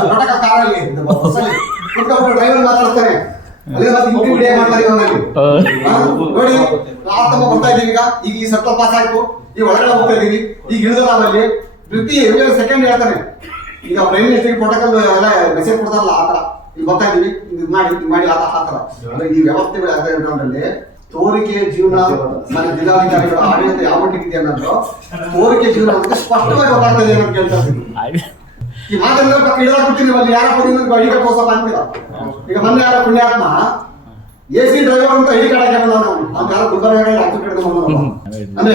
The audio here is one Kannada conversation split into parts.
ಕರ್ನಾಟಕ ಕಾರಲ್ಲಿ ಕುತ್ಕೊಂಡು ಡ್ರೈವರ್ ಮಾತಾಡ್ತಾನೆ ಅಲ್ಲಿ ಮತ್ತೆ ಹಿಂದಿ ವಿಡಿಯೋ ಮಾಡ್ತಾರೆ ಇವನಲ್ಲಿ? ನೋಡಿ ನಾವು ತಮ್ಮ ಬರ್ತಾ ಇದೀವಿ ಈಗ ಈಗ ಈ ಸತ್ತ ಪಾಸ್ ಆಯ್ತು ಈಗ ಒಳಗಡೆ ಹೋಗ್ತಾ ಇದೀವಿ ಈಗ ಇಳಿದ ನಾವಲ್ಲಿ ಪ್ರತಿ ಸೆಕೆಂಡ್ ಹೇಳ್ತಾನೆ ಈಗ ಪ್ರೈಮ್ ಮಿನಿಸ್ಟರ್ ಪ್ರೋಟೋಕಾಲ್ ಎಲ್ಲ ಮೆಸೇಜ್ ಕೊಡ್ತಾರಲ್ಲ ಆ ತರ ಇಲ್ಲಿ ಬರ್ತಾ ಇದೀವಿ ಇದು ಮಾಡಿ ಮಾಡಿ ಆ ಆತರ ಈ ವ್ಯವಸ್ಥೆಗಳು ಯಾವ್ದ್ರಲ್ಲಿ ತೋರಿಕೆ ಜೀವನ ನನ್ನ ಜಿಲ್ಲಾಧಿಕಾರಿಗಳ ಆಡಳಿತ ಯಾವ ಮಟ್ಟಿಗೆ ಇದೆ ಅನ್ನೋದು ತೋರಿಕೆ ಜೀವನ ಅಂತ ಸ್ಪಷ್ಟವಾಗಿ ಗೊತ್ತಾಗ್ತದೆ ಅಂತ ಕೇಳ್ತಾ ಇದ್ದೀನಿ ಈ ಮಾತನ್ನ ಇಡಾಕ್ಬಿಡ್ತೀನಿ ಅಲ್ಲಿ ಯಾರ ಕೊಡಿ ಈಗ ತೋರ್ಸಪ್ಪ ಅಂತೀರ ಈಗ ಮೊನ್ನೆ ಯಾರ ಪುಣ್ಯಾತ್ಮ ಎ ಸಿ ಡ್ರೈವರ್ ಅಂತ ಹೇಳಿ ಕಡೆ ಹಾಕ್ಯಾನ ನಾವು ಅವ್ನು ಯಾರೋ ಗುಲ್ಬರ್ಗ ಬಂದವನು. ಅಂದ್ರೆ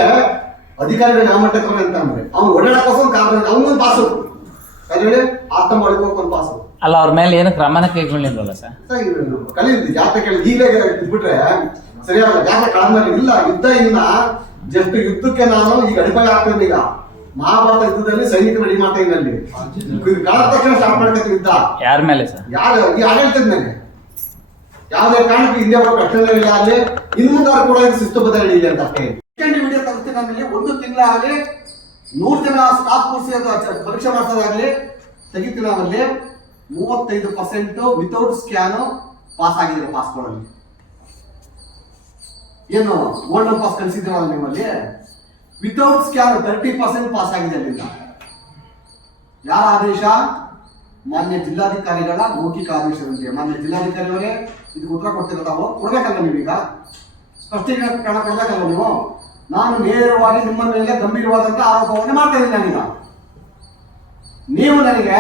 ಅಧಿಕಾರಿಗಳು ಯಾವ ಮಟ್ಟಕ್ಕೆ ಅಂತ ಅಂದ್ರೆ ಅವ್ನು ಓಡಾಡಕ್ಕೋಸ್ಕರ ಕಾರ್ ಅವನೊಂದು ಪಾಸು ಹೇಳಿ? ಆತ್ಮ ಮಾಡ್ಕೋಕ್ ಒಂದು ಪಾಸು ಅಲ್ಲ ಅವ್ರ ಮೇಲೆ ಏನು ಕ್ರಮನ ಕೈಗೊಂಡಿಲ್ವಲ್ಲ ಸರ್? ಕಲಿಯುತ್ತೆ ಜಾತ್ರೆ ಕೇಳಿ ಈಗಲೇ ಇದ್ಬಿಟ್ರೆ ಸರಿಯಾಗಲ್ಲ. ಜಾತಕ ಕಳೆದ್ಮೇಲೆ ಇಲ್ಲ ಯುದ್ಧ ಇನ್ನ. ಜಸ್ಟ್ ಯುದ್ಧಕ್ಕೆ ನಾನು ಈಗ ಅಡಿಪಾಯ ಆಗ್ತೇನೆ ಈಗ. ಮಹಾಭಾರತ ಯುದ್ಧದಲ್ಲಿ ಸೈನಿಕ ರೆಡಿ ಮಾಡ್ತಾ ಕಳೆದ ತಕ್ಷಣ ಸ್ಟಾರ್ಟ್ ಮಾಡ್ಕೊತೀವಿ ಯುದ್ಧ. ಯಾರ ಮೇಲೆ ಸರ್? ಯಾರು ಈ ಆಡಳಿತದ ಮೇಲೆ. ಯಾವುದೇ ಕಾರಣಕ್ಕೂ ಇಂಡಿಯಾ ಬರೋ ಪ್ರಶ್ನೆ ಇಲ್ಲ ಅಲ್ಲಿ ಇನ್ನು ಮುಂದಾರು ಕೂಡ ಇದು ಶಿಸ್ತು ಬದಲ ಇಲ್ಲ ಅಂತ ಅಷ್ಟೇ. ಸೆಕೆಂಡ್ ವಿಡಿಯೋ ತರಿಸ್ತೀನಿ ಒಂದು ಒಂದು ತಿಂಗಳಾಗಲಿ ನೂರು ಜನ ಸ್ಟಾಫ್ ಕೂರಿಸಿ ಪರೀಕ್ಷೆ ಮಾಡ್ಸೋದಾಗ್ಲಿ ತೆಗಿತೀನಿ ನಾವಲ್ಲಿ ಮೂವತ್ತೈದು ಪರ್ಸೆಂಟ್ ವಿತೌಟ್ ಸ್ಕ್ಯಾನು ಪಾಸ್ ಆಗಿದೆ ಪಾಸ್ಪೋರ್ಟ್ ಅಲ್ಲಿ. ಏನು ಗೋಲ್ಡನ್ ಪಾಸ್ ಕಲಿಸಿದ್ರಲ್ಲ ನಿಮ್ಮಲ್ಲಿ? Without scan thirty percent pass ಆಗಿದೆ ಅಲ್ಲಿಂದ. ಯಾರ ಆದೇಶ? ಮಾನ್ಯ ಜಿಲ್ಲಾಧಿಕಾರಿಗಳ ಮೌಖಿಕ ಆದೇಶದಂತೆ ಮಾನ್ಯ ಜಿಲ್ಲಾಧಿಕಾರಿಯವರೇ ಇದು ಉತ್ತರ ಕೊಡ್ತೀರ ತಾವು. ಕೊಡ್ಬೇಕಲ್ಲ ನೀವೀಗ? ಸ್ಪಷ್ಟೀಕರಣ ಕೊಡ್ಬೇಕಲ್ಲ ನೀವು? ನಾನು ನೇರವಾಗಿ ನಿಮ್ಮ ಮೇಲೆ ಗಂಭೀರವಾದಂತ ಆರೋಪವನ್ನು ಮಾಡ್ತಾ ಇದ್ದೀನಿ ನಾನೀಗ. ನೀವು ನನಗೆ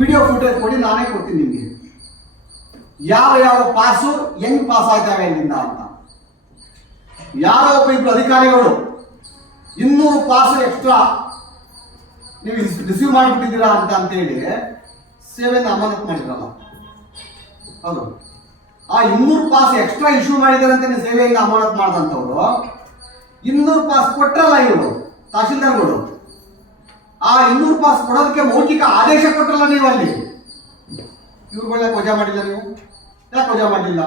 ವಿಡಿಯೋ ಫುಟೇಜ್ ಕೊಡಿ, ನಾನೇ ಕೊಡ್ತೀನಿ ನಿಮಗೆ. ಯಾವ ಯಾವ ಪಾಸು ಹೆಂಗ್ ಪಾಸ್ ಆಗ್ತವೆ ಇಲ್ಲಿಂದ ಅಂತ. ಯಾರೋ ಒಬ್ಬ ಅಧಿಕಾರಿಗಳು ಇನ್ನೂರು ಪಾಸು ಎಕ್ಸ್ಟ್ರಾ ನೀವು ರಿಸೀವ್ ಮಾಡಿಬಿಟ್ಟಿದ್ದೀರಾ ಅಂತ ಅಂತೇಳಿ ಸೇವೆಯನ್ನು ಅಮಾನತ್ ಮಾಡಿದ್ರಲ್ಲ. ಹೌದು. ಆ ಇನ್ನೂರು ಪಾಸ್ ಎಕ್ಸ್ಟ್ರಾ ಇಶ್ಯೂ ಮಾಡಿದ್ದಾರೆ ಅಂತ ನೀವು ಸೇವೆಯಿಂದ ಅಮಾನತ್ ಮಾಡಿದಂಥವ್ರು, ಇನ್ನೂರು ಪಾಸ್ ಕೊಟ್ಟರಲ್ಲ ಇವರು, ತಹಶೀಲ್ದಾರ್ಗಳು. ಆ ಇನ್ನೂರು ಪಾಸ್ ಕೊಡೋದಕ್ಕೆ ಮೌಖಿಕ ಆದೇಶ ಕೊಟ್ಟರಲ್ಲ ನೀವು ಅಲ್ಲಿ. ಇವ್ರುಗಳನ್ನ ವಜಾ ಮಾಡಿಲ್ಲ ನೀವು? ಯಾಕೆ ವಜಾ ಮಾಡಲಿಲ್ಲ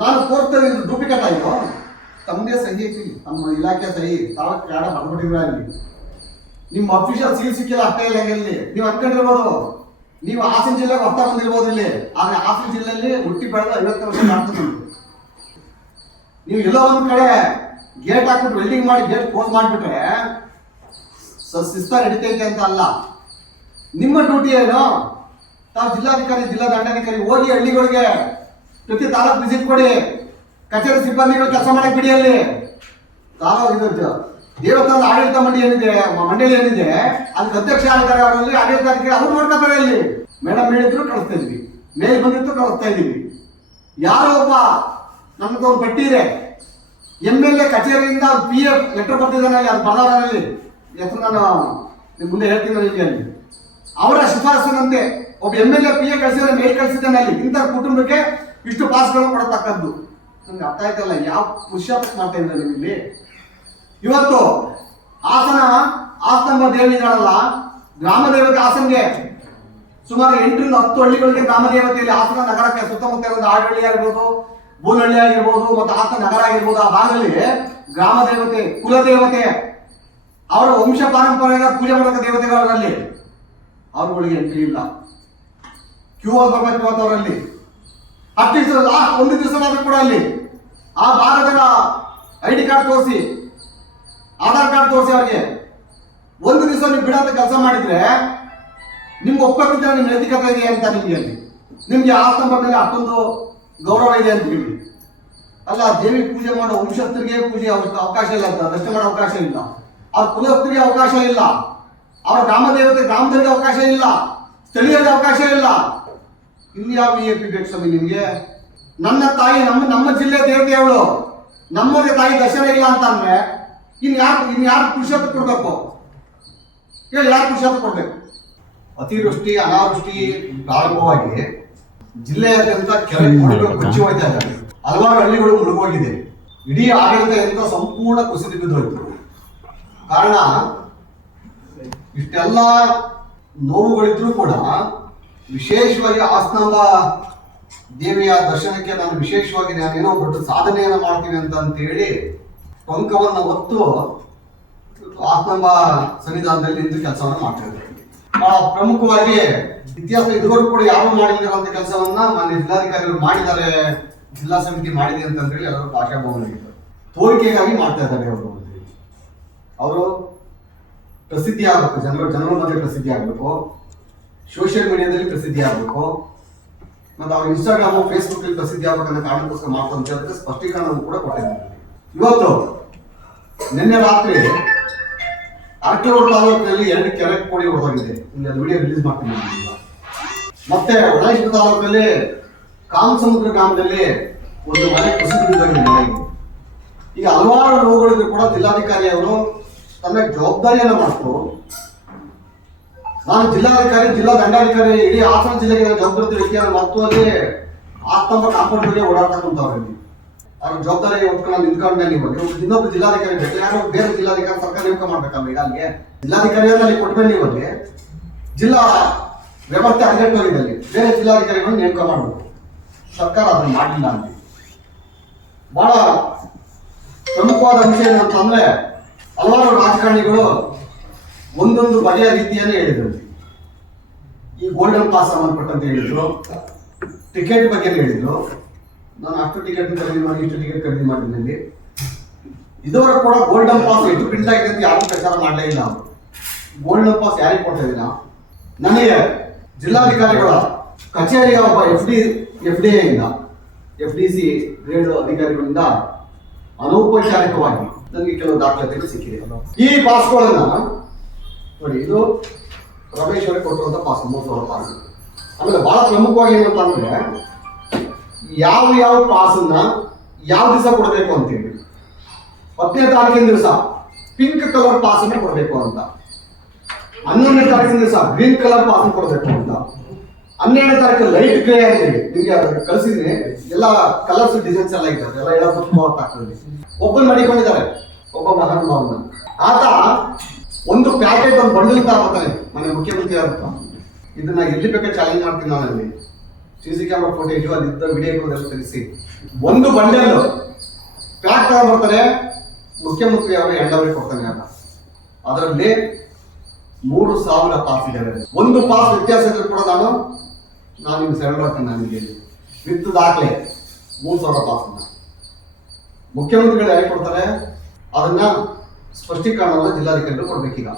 ನಾನು ಕೋರ್ಟ್ ಡೂಪ್ಲಿಕೇಟ್ ಆಯ್ತು ತಮ್ಮದೇ ಸಹಿ ಐತಿ ನಮ್ಮ ಇಲಾಖೆ ಸಹಿ ತಾಲೂಕು ಕಾಡ ಬಂದ್ಬಿಟ್ಟಿದ್ರ ನಿಮ್ಮ ಅಫಿಷಿಯಲ್ ಸೀಲ್ ಸಿಕ್ಕಿಲ್ಲ ಅಷ್ಟೇ ಇಲ್ಲ ಇಲ್ಲಿ ನೀವು ಅನ್ಕೊಂಡಿರ್ಬೋದು ನೀವು ಹಾಸನ ಜಿಲ್ಲೆಗೆ ಹೊತ್ತ ಬಂದಿರ್ಬೋದು ಇಲ್ಲಿ. ಆದ್ರೆ ಹಾಸನ ಜಿಲ್ಲೆಯಲ್ಲಿ ಹುಟ್ಟಿ ಬೆಳೆದ ಐವತ್ತು ವರ್ಷ ಮಾಡ್ತೀವಿ ನೀವು ಎಲ್ಲೋ ಒಂದ್ ಕಡೆ ಗೇಟ್ ಹಾಕ್ಬಿಟ್ಟು ವೆಲ್ಡಿಂಗ್ ಮಾಡಿ ಗೇಟ್ ಕ್ಲೋಸ್ ಮಾಡಿಬಿಟ್ರೆ ಶಿಸ್ತ ನಡೀತೈತೆ ಅಂತ ಅಲ್ಲ. ನಿಮ್ಮ ಡ್ಯೂಟಿ ಏನು? ತಾವು ಜಿಲ್ಲಾಧಿಕಾರಿ ಜಿಲ್ಲಾ ದಂಡಾಧಿಕಾರಿ ಹೋಗಿ ಹಳ್ಳಿಗಳಿಗೆ ಪ್ರತಿ ತಾಲೂಕು ವಿಸಿಟ್ ಕೊಡಿ. ಕಚೇರಿ ಸಿಬ್ಬಂದಿಗಳು ಕೆಲಸ ಮಾಡಕ್ ಬಿಡಿ ಅಲ್ಲಿ. ದೇವಸ್ಥಾನದ ಆಡಳಿತ ಮಂಡಳಿ ಏನಿದೆ ಮಂಡಳಿ ಏನಿದೆ ಅದಕ್ಕೆ ಅಧ್ಯಕ್ಷ ಆಗಿದ್ದಾರೆ ಅವರಲ್ಲಿ ಆಡಳಿತಾಧಿಕಾರಿ ಅವ್ರು ನೋಡ್ಕೊತಾರೆ ಇಲ್ಲಿ ಮೇಡಮ್ ಹೇಳಿದ್ರು ಕಳಿಸ್ತಾ ಇದ್ವಿ. ಮೇಲ್ ಬಂದಿತ್ತು ಕಳಿಸ್ತಾ ಇದೀವಿ. ಯಾರೋ ಒಬ್ಬ ನಮ್ದು ಒಂದು ಪಟ್ಟಿ ಇದೆ ಎಂ ಎಲ್ ಎ ಕಚೇರಿಯಿಂದ ಪಿ ಎಫ್ ಲೆಟರ್ ಬರ್ತಿದ್ದಾನೆ ಅಲ್ಲಿ, ಅದು ಬರದಾರಲ್ಲಿ ಹೆಸರು ನಾನು ಮುಂದೆ ಹೇಳ್ತೀನಿ ನಿಮಗೆ ಅಲ್ಲಿ. ಅವರ ಶಿಫಾರಸಿನಂತೆ ಒಬ್ಬ M L A P A ಕಳಿಸಿದ್ರೆ ಮೇಲ್ ಕಳಿಸಿದ್ದಾನೆ ಅಲ್ಲಿ. ಇಂಥ ಕುಟುಂಬಕ್ಕೆ ಇಷ್ಟು ಪಾಸ್ಗಳು ಕೊಡತಕ್ಕದ್ದು. ನಮ್ಗೆ ಅರ್ಥ ಆಯ್ತಲ್ಲ, ಯಾವ ಪುಷ್ಯಾಪ ಮಾಡ್ತಾ ಇದ್ದಾರೆ ಇವತ್ತು ಆಸನ ಆಸ್ತಂಭ ದೇವಿದಾಳಲ್ಲ ಗ್ರಾಮ ದೇವತೆ ಆಸನ್ಗೆ ಸುಮಾರು ಎಂಟರಿಂದ ಹತ್ತು ಹಳ್ಳಿಗಳಿಗೆ ಗ್ರಾಮ ದೇವತೆಯಲ್ಲಿ ಆಸನ ನಗರಕ್ಕೆ ಸುತ್ತಮುತ್ತ ಇರೋದು ಆಡಹಳ್ಳಿ ಆಗಿರ್ಬೋದು ಬೂಲಹಳ್ಳಿ ಆಗಿರ್ಬೋದು ಮತ್ತು ಹಾಸನ ನಗರ ಆಗಿರ್ಬೋದು, ಆ ಭಾಗದಲ್ಲಿ ಗ್ರಾಮ ದೇವತೆ, ಕುಲ ದೇವತೆ, ಅವರ ವಂಶ ಪಾರಂಪರ್ಯ ಪೂಜೆ ಮಾಡತಕ್ಕ ದೇವತೆಗಳಲ್ಲಿ ಅವ್ರುಗಳಿಗೆ ಎಂಟ್ರಿ ಇಲ್ಲ. ಕ್ಯೂ ಬರ್ಬೇಕು ಅವರಲ್ಲಿ. ಅಟ್ಲೀಸ್ಟ್ ಆ, ಒಂದು ದಿವಸನಾದ್ರೂ ಕೂಡ ಅಲ್ಲಿ. ಆ ಭಾರತದ ಐ ಡಿ ಕಾರ್ಡ್ ತೋರಿಸಿ, ಆಧಾರ್ ಕಾರ್ಡ್ ತೋರಿಸಿ ಅವ್ರಿಗೆ. ಒಂದು ದಿವಸ ನೀವು ಬಿಡಂತ ಕೆಲಸ ಮಾಡಿದ್ರೆ, ನಿಮ್ಗೆ ಒಪ್ಪಕ್ಕಿಂತ ನಿಮ್ಮ ನೈತಿಕತೆ ಇದೆ ಅಂತ ನಿಮ್ಗೆ ಅಲ್ಲಿ ನಿಮ್ಗೆ ಆ ಸಂಬಂಧದಲ್ಲಿ ಅಷ್ಟೊಂದು ಗೌರವ ಇದೆ ಅಂತ ಹೇಳಿ. ಅಲ್ಲ, ದೇವಿ ಪೂಜೆ ಮಾಡೋ ವಂಶಸ್ಥರಿಗೆ ಪೂಜೆ ಅವಕಾಶ ಇಲ್ಲ ಅಂತ, ದರ್ಶನ ಮಾಡೋ ಅವಕಾಶ ಇಲ್ಲ. ಅವ್ರ ಕುಲಸ್ಥರಿಗೆ ಅವಕಾಶ ಇಲ್ಲ. ಅವರ ಗ್ರಾಮ ದೇವತೆ ಅವಕಾಶ ಇಲ್ಲ. ಸ್ಥಳೀಯರಿಗೆ ಅವಕಾಶ ಇಲ್ಲ. ಇನ್ಯಾವ ಇ ಎ ಪಿ ಬೇಕು ಸ್ವಾಮಿ ನಿಮ್ಗೆ? ನನ್ನ ತಾಯಿ, ನಮ್ಮ ನಮ್ಮ ಜಿಲ್ಲೆ ದೇವತೆ ಅವಳು. ನಮ್ಮದೇ ತಾಯಿ ದರ್ಶನ ಇಲ್ಲ ಅಂತ ಅಂದ್ರೆ ಇನ್ ಯಾರು ಇನ್ ಯಾರು ಪುರುಷತ್ವ ಕೊಡ್ಬೇಕು? ಹೇಳಿ, ಯಾರು ಪುರುಷತ್ವ ಕೊಡ್ಬೇಕು? ಅತಿವೃಷ್ಟಿ, ಅನಾವೃಷ್ಟಿ ಪ್ರಾರಂಭವಾಗಿ ಜಿಲ್ಲೆಯಾದ್ಯಂತ ಕೆರೆ ಕೊಚ್ಚಿ ಹೋಯ್ತಾ ಇದ್ದಾರೆ. ಹಲವಾರು ಹಳ್ಳಿಗಳು ಮುಳುಗೋಗಿದೆ. ಇಡೀ ಆಡಳಿತ ಯಂತ್ರ ಸಂಪೂರ್ಣ ಕುಸಿದು ಬಿದ್ದೋಯ್ತು. ಕಾರಣ, ಇಷ್ಟೆಲ್ಲ ನೋವುಗಳಿದ್ರೂ ಕೂಡ ವಿಶೇಷವಾಗಿ ಆಸ್ನಾಂಬ ದೇವಿಯ ದರ್ಶನಕ್ಕೆ ನಾನು ವಿಶೇಷವಾಗಿ ನಾನೇನೋ ದೊಡ್ಡ ಸಾಧನೆಯನ್ನು ಮಾಡ್ತೀನಿ ಅಂತ ಅಂತೇಳಿ ಪಂಕವನ್ನು ಹೊತ್ತು ಆಸ್ನಾಂಬ ಸನ್ನಿಧಾನದಲ್ಲಿ ನಿಂತು ಕೆಲಸವನ್ನು ಮಾಡ್ತಾ ಬಹಳ ಪ್ರಮುಖವಾಗಿ ಇತಿಹಾಸ ಇದುವರೆಗೂ ಕೂಡ ಯಾರು ಅಂತ ಕೆಲಸವನ್ನ ಮಾನ್ಯ ಜಿಲ್ಲಾಧಿಕಾರಿಗಳು ಮಾಡಿದ್ದಾರೆ, ಜಿಲ್ಲಾ ಸಮಿತಿ ಮಾಡಿದೆ ಅಂತ ಹೇಳಿ ಭಾಷಾ ಭಾವವಾಗಿ ತೋರಿಕೆಗಾಗಿ ಮಾಡ್ತಾ ಇದ್ದಾರೆ ಅವರು. ಅವರು ಪ್ರಸಿದ್ಧಿ ಆಗಬೇಕು ಜನರು, ಜನರ ಮಧ್ಯೆ ಪ್ರಸಿದ್ಧಿ ಆಗಬೇಕು ಸೋಷಿಯಲ್ ಮೀಡಿಯಾದಲ್ಲಿ ಪ್ರಸಿದ್ಧಿ ಆಗಬೇಕು. ಮತ್ತು ಅವ್ರ ಇನ್ಸ್ಟಾಗ್ರಾಮು ಫೇಸ್ಬುಕ್ ಅಲ್ಲಿ ಪ್ರಸಿದ್ಧಿ ಆಗ್ಬೇಕನ್ನೋ ಕಾರಣಕ್ಕೋಸ್ಕರ ಮಾತು ಅಂತ ಹೇಳಿದ್ರೆ ಸ್ಪಷ್ಟೀಕರಣವನ್ನು ಕೂಡ ಕೊಟ್ಟಿದ್ದಾರೆ. ಇವತ್ತು ನಿನ್ನೆ ರಾತ್ರಿ ಅರಕಲೂರು ತಾಲೂಕಿನಲ್ಲಿ ಎರಡು ಕೆರೆ ಕೋಡಿ ಹೊರಗಿದೆ ಇಲ್ಲಿ ಅದು ವಿಡಿಯೋ ರಿಲೀಸ್ ಮಾಡ್ತೀನಿ ಮತ್ತೆ ಹೊಳೇಶ್ವರ ತಾಲೂಕಲ್ಲಿ ಕಾಮಸಮುದ್ರ ಗ್ರಾಮದಲ್ಲಿ ಒಂದು ಮನೆ ಕುಸಿದಿದ್ದಾಗಿದೆ. ಈಗ ಹಲವಾರು ರೋಗಗಳಿದ್ರು ಕೂಡ ಜಿಲ್ಲಾಧಿಕಾರಿ ಅವರು ತನ್ನ ಜವಾಬ್ದಾರಿಯನ್ನು ಮಾಡ್ತು. ನಾನು ಜಿಲ್ಲಾಧಿಕಾರಿ, ಜಿಲ್ಲಾ ದಂಡಾಧಿಕಾರಿ, ಇಡೀ ಹಾಸನ ಜಿಲ್ಲೆಗೆ ಜವಾಬ್ದಾರಿ ಅವ್ರು ಮತ್ತು ಅಲ್ಲಿ ಆಸ್ತಂಬ ಕಾಂಪೌಂಡ್ಗೆ ಓಡಾಡ್ತಾ ಕುಂತವ್ರೆ ಇಲ್ಲಿ. ಅವ್ರ ಜವಾಬ್ದಾರಿ ಒಪ್ಕೊಂಡು ನಿಂತ್ಕೊಂಡೆ ನೀವು ನೀವು ಇನ್ನೊಬ್ಬ ಜಿಲ್ಲಾಧಿಕಾರಿ ಬೇಕು ಯಾರೋ ಬೇರೆ ಜಿಲ್ಲಾಧಿಕಾರಿ ಸರ್ಕಾರ ನೇಮಕ ಮಾಡ್ಬೇಕಲ್ಲ ಈಗ ಅಲ್ಲಿಗೆ ಜಿಲ್ಲಾಧಿಕಾರಿ ಅಲ್ಲಿ ಕೊಟ್ಮೇಲೆ ನೀವು ಅಲ್ಲಿ? ಜಿಲ್ಲಾ ವ್ಯವಸ್ಥೆ ಹಂಗೆಟ್ಟೋಗಿದೆ ಅಲ್ಲಿ. ಬೇರೆ ಜಿಲ್ಲಾಧಿಕಾರಿಗಳನ್ನ ನೇಮಕ ಮಾಡಬೇಕು. ಸರ್ಕಾರ ಅದನ್ನ ಮಾಡಿಲ್ಲ ಅಂತ ಬಹಳ ಪ್ರಮುಖವಾದ ಅಂಶ ಅಂತಂದ್ರೆ ಹಲವಾರು ರಾಜಕಾರಣಿಗಳು ಒಂದೊಂದು ಬಗೆಯ ರೀತಿಯನ್ನು ಹೇಳಿದ್ರು. ಈ ಗೋಲ್ಡನ್ ಪಾಸ್ ಸಂಬಂಧಪಟ್ಟಂತ ಹೇಳಿದ್ರು. ಟಿಕೆಟ್ ಬಗ್ಗೆ ಹೇಳಿದ್ರು. ನಾನು ಅಷ್ಟು ಟಿಕೆಟ್ ಖರೀದಿ ಮಾಡಿ, ಇಷ್ಟು ಟಿಕೆಟ್ ಖರೀದಿ ಮಾಡಿದ್ದಲ್ಲಿ ಇದರ ಕೂಡ ಗೋಲ್ಡನ್ ಪಾಸ್ ಎಷ್ಟು ಪ್ರಿಂಟ್ ಆಗಿದೆ ಅಂತ ಯಾರು ಪ್ರಚಾರ ಮಾಡಲೇ ಇಲ್ಲ. ಗೋಲ್ಡನ್ ಪಾಸ್ ಯಾರಿಗೆ ಕೊಡ್ತಾ ನನಗೆ ಜಿಲ್ಲಾಧಿಕಾರಿಗಳ ಕಚೇರಿಯ ಒಬ್ಬ ಎಫ್ ಡಿ ಎಫ್ ಡಿ ಇಂದ ಎಫ್ ಡಿ ಸಿ ಗ್ರೇಡ್ ಅಧಿಕಾರಿಗಳಿಂದ ಅನೌಪಚಾರಿಕವಾಗಿ ನನಗೆ ಕೆಲವು ದಾಖಲಾತಿಗಳು ಸಿಕ್ಕಿದೆ. ಈ ಪಾಸ್ಗಳನ್ನ ನೋಡಿ, ಇದು ರಮೇಶ್ವರ ಅವರಿಗೆ ಕೊಟ್ಟಿರುವಂತ ಪಾಸ್ ಮೂರು ಸಾವಿರ ಪಾಸ್. ಆಮೇಲೆ ಬಹಳ ಪ್ರಮುಖವಾಗಿ ಏನಂತ ಅಂದ್ರೆ, ಯಾವ ಯಾವ ಪಾಸನ್ನ ಯಾವ ದಿವಸ ಕೊಡಬೇಕು ಅಂತೇಳಿ ಹತ್ತನೇ ತಾರೀಕಿನ ದಿವಸ ಪಿಂಕ್ ಕಲರ್ ಪಾಸ್ ಅನ್ನ ಕೊಡಬೇಕು ಅಂತ. ಹನ್ನೊಂದನೇ ತಾರೀಕಿನ ದಿವಸ ಗ್ರೀನ್ ಕಲರ್ ಪಾಸ್ ಕೊಡಬೇಕು ಅಂತ. ಹನ್ನೆರಡನೇ ತಾರೀಕು ಲೈಟ್ ಗ್ರೇ ಅಂತೇಳಿ ನಿಮ್ಗೆ ಕಳಿಸಿದ್ರೆ ಎಲ್ಲ ಕಲರ್ಸ್ ಡಿಸೈನ್ಸ್ ಎಲ್ಲ ಇದ್ದಾರೆ ಎಲ್ಲ ಹೇಳೋದು ತುಂಬಾ ಒಬ್ಬನ್ ಮಾಡಿಕೊಂಡಿದ್ದಾರೆ ಒಬ್ಬ ಮಹಾನುಭಾವನ. ಆತ ಒಂದು ಪ್ಯಾಕೆಟ್ ಒಂದು ಬಂಡಲ್ ತಗೋತಾನೆ ಮನೆ ಮುಖ್ಯಮಂತ್ರಿ ಆಗುತ್ತ ಇದನ್ನ ಎಲ್ಲಿ ಬೇಕಾದ್ರೆ ಚಾಲೆಂಜ್ ಮಾಡ್ತೀನಿ ನಾನು ಅಲ್ಲಿ. ಸಿ ಸಿ ಕ್ಯಾಮ್ರಾ ಫೋಟೇಜು ಅಲ್ಲಿದ್ದ ವಿಡಿಯೋಗಳನ್ನೆಲ್ಲ ತಿಳಿಸಿ. ಒಂದು ಬಂಡಲ್ ಪ್ಯಾಕ್ ತಗೊಂಡ್ಬರ್ತಾರೆ. ಮುಖ್ಯಮಂತ್ರಿ ಅವರು ಎಂಡವರಿಗೆ ಕೊಡ್ತಾನೆ ಅಂತ. ಅದರಲ್ಲಿ ಮೂರು ಸಾವಿರ ಪಾಸ್ ಇದೆ ಒಂದು ಪಾಸ್ ವ್ಯತ್ಯಾಸ ಇದ್ರೆ ಕೂಡ ನಾನು ನಾನು ನಿಮ್ಗೆ ಸೆರೆಂಡ್ ನಾನು ನನಗೆ ವಿತ್ ದಾಖಲೆ, ಮೂರು ಸಾವಿರ ಪಾಸ್ ಮುಖ್ಯಮಂತ್ರಿಗಳು ಯಾರಿಗೆ ಕೊಡ್ತಾರೆ? ಅದನ್ನ ಸ್ಪಷ್ಟೀಕರಣವನ್ನ ಜಿಲ್ಲಾಧಿಕಾರಿಗಳು ಕೊಡ್ಬೇಕೀಗ.